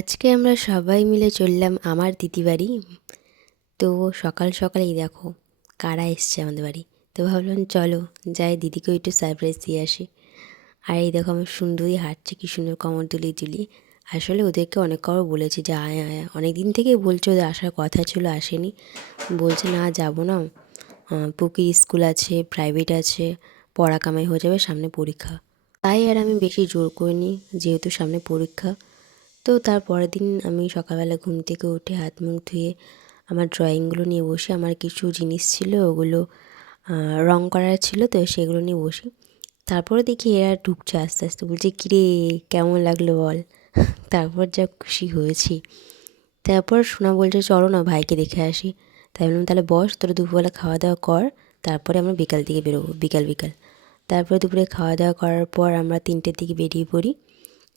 আজকে আমরা সবাই মিলে চললাম আমার দিদি বাড়ি। তো সকাল সকালেই দেখো কারা এসছে আমাদের বাড়ি। তো ভাবলাম চলো যাই দিদিকেও একটু সারপ্রাইজ দিয়ে আসি। আর এই দেখো আমার সুন্দরী হাঁটছে, কি সুন্দর কোমর দুলিয়ে দুলিয়ে। আসলে ওদেরকে অনেক কবার বলেছি যে আয় আয় আয়। অনেক দিন থেকেই বলছে, ওদের আসার কথা ছিল, আসেনি। বলছে না যাবো না, পুকির স্কুল আছে, প্রাইভেট আছে, পড়া কামাই হয়ে যাবে, সামনে পরীক্ষা। তাই আর আমি বেশি জোর করিনি, যেহেতু সামনে পরীক্ষা। তো তার পরের দিন আমি সকালবেলা ঘুম থেকে উঠে হাত মুখ ধুয়ে আমার ড্রয়িংগুলো নিয়ে বসে, আমার কিছু জিনিস ছিল ওগুলো রং করার ছিল, তো সেগুলো নিয়ে বসি। তারপরে দেখি এরা ঢুকছে আস্তে আস্তে, বলছে কিরে কেমন লাগলো বল। তারপর যা খুশি হয়েছি। তারপর সোনা বলছে চলো না ভাইকে দেখে আসি। তাই বললাম তাহলে বস, তোরা দুপুরবেলা খাওয়া দাওয়া কর, তারপরে আমরা বিকাল দিকে বেরোবো, বিকাল বিকাল। তারপরে দুপুরে খাওয়া দাওয়া করার পর আমরা 3টের দিকে বেরিয়ে পড়ি।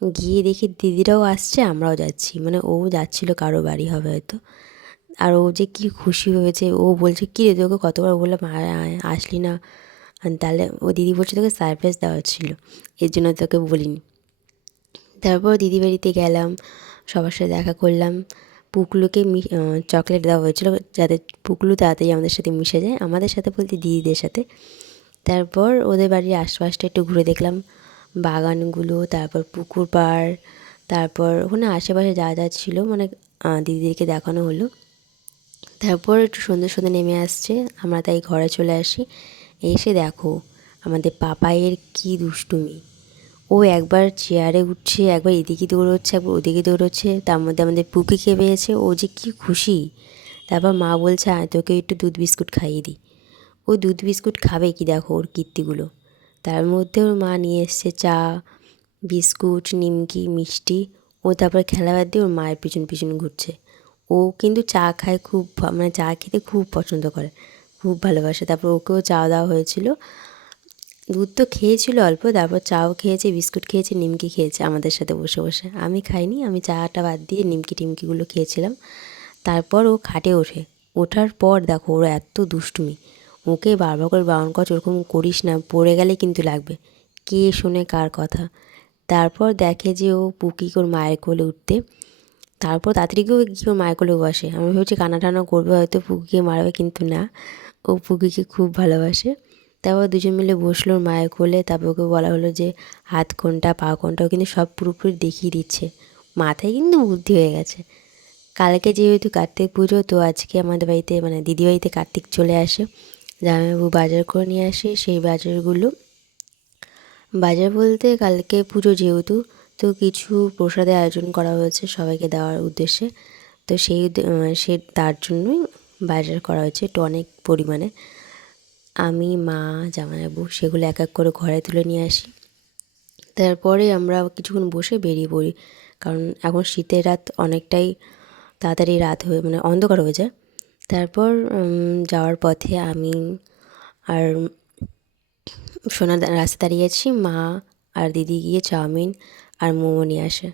গিয়ে দেখি দিদিরাও আসছে, আমরাও যাচ্ছি, মানে ও যাচ্ছিল কারো বাড়ি হবে হয়তো। আর ও যে কী খুশি হয়েছে, ও বলছে কী রে তোকে কতবার বললাম আয় আয়, আসলি না। তাহলে ও দিদি বলছে তোকে সারপ্রাইজ দেওয়া ছিল, এর জন্য তোকে বলিনি। তারপর দিদি বাড়িতে গেলাম, সবার সাথে দেখা করলাম। পুকলুকে চকলেট দেওয়া হয়েছিল যাতে পুকলু তাড়াতাড়ি আমাদের সাথে মিশে যায়, আমাদের সাথে বলতে দিদিদের সাথে। তারপর ওদের বাড়ির আশপাশটা একটু ঘুরে দেখলাম, বাগানগুলো, তারপর পুকুর পাড়, তারপর ওখানে আশেপাশে যা যা ছিল, মানে দিদিদেরকে দেখানো হলো। তারপর একটু সন্ধ্যে সন্ধ্যে নেমে আসছে, আমরা তাই ঘরে চলে আসি। এসে দেখো আমাদের পাপাইয়ের কী দুষ্টুমি। ও একবার চেয়ারে উঠছে, একবার এদিকে দৌড়চ্ছে, একবার ওদিকে দৌড়চ্ছে, তার মধ্যে আমাদের পুকিকে পেয়েছে, ও যে কী খুশি। তারপর মা বলছে আয় তোকে একটু দুধ বিস্কুট খাইয়ে দিই। ও দুধ বিস্কুট খাবে কি, দেখো ওর কীর্তিগুলো। তার মধ্যে ওর মা নিয়ে এসছে চা, বিস্কুট, নিমকি, মিষ্টি। ও তারপর খেলা বাদ দিয়ে ওর মায়ের পিছন পিছন ঘুরছে। ও কিন্তু চা খায় খুব, মানে চা খেতে খুব পছন্দ করে, খুব ভালোবাসে। তারপর ওকেও চা দেওয়া হয়েছিল। দুধ তো খেয়েছিল অল্প, তারপর চাও খেয়েছে, বিস্কুট খেয়েছে, নিমকি খেয়েছে আমাদের সাথে বসে বসে। আমি খাইনি, আমি চাটা বাদ দিয়ে নিমকি টিমকিগুলো খেয়েছিলাম। তারপর ও খাটে ওঠে। ওঠার পর দেখো ওর এত দুষ্টুমি। ওকে বারবার করে বারণ করছে ওরকম করিস না, পড়ে গেলে কিন্তু লাগবে। কে শোনে কার কথা। তারপর দেখে যে ও পুকি ওর মায়ের কোলে উঠতে। তারপর তাড়াতাড়ি গিয়ে ওর মায়ের কোলে বসে। আমি ভেবেছি কান্না টানা করবে হয়তো, পুকিকে মারবে, কিন্তু না, ও পুকিকে খুব ভালোবাসে। তারপর দুজন মিলে বসলো ওর মায়ের কোলে। তারপর ওকে বলা হলো যে হাত কোনটা পা কোনটা, ও কিন্তু সব পুরোপুরি দেখিয়ে দিচ্ছে। মাথায় কিন্তু বুদ্ধি হয়ে গেছে। কালকে যেহেতু কার্তিক পুজো, তো আজকে আমাদের বাড়িতে মানে দিদি বাড়িতে কার্তিক চলে আসে। জামাইবাবু বাজার করে নিয়ে আসে, সেই বাজারগুলো, বাজার বলতে কালকে পুজো যেহেতু, তো কিছু প্রসাদের আয়োজন করা হয়েছে সবাইকে দেওয়ার উদ্দেশ্যে। তো সে তার জন্যই বাজার করা হয়েছে একটু অনেক পরিমাণে। আমি, মা, জামাইবাবু সেগুলো এক এক করে ঘরে তুলে নিয়ে আসি। তারপরে আমরা কিছুক্ষণ বসে বেরিয়ে পড়ি, কারণ এখন শীতের রাত অনেকটাই তাড়াতাড়ি রাত হয়ে, মানে অন্ধকার হয়ে যায়। তারপর যাওয়ার পথে আমি আর সোনা রাস্তা দাঁড়িয়ে আছি, মা আর দিদি গিয়ে চাউমিন আর মোমো নিয়ে আসে।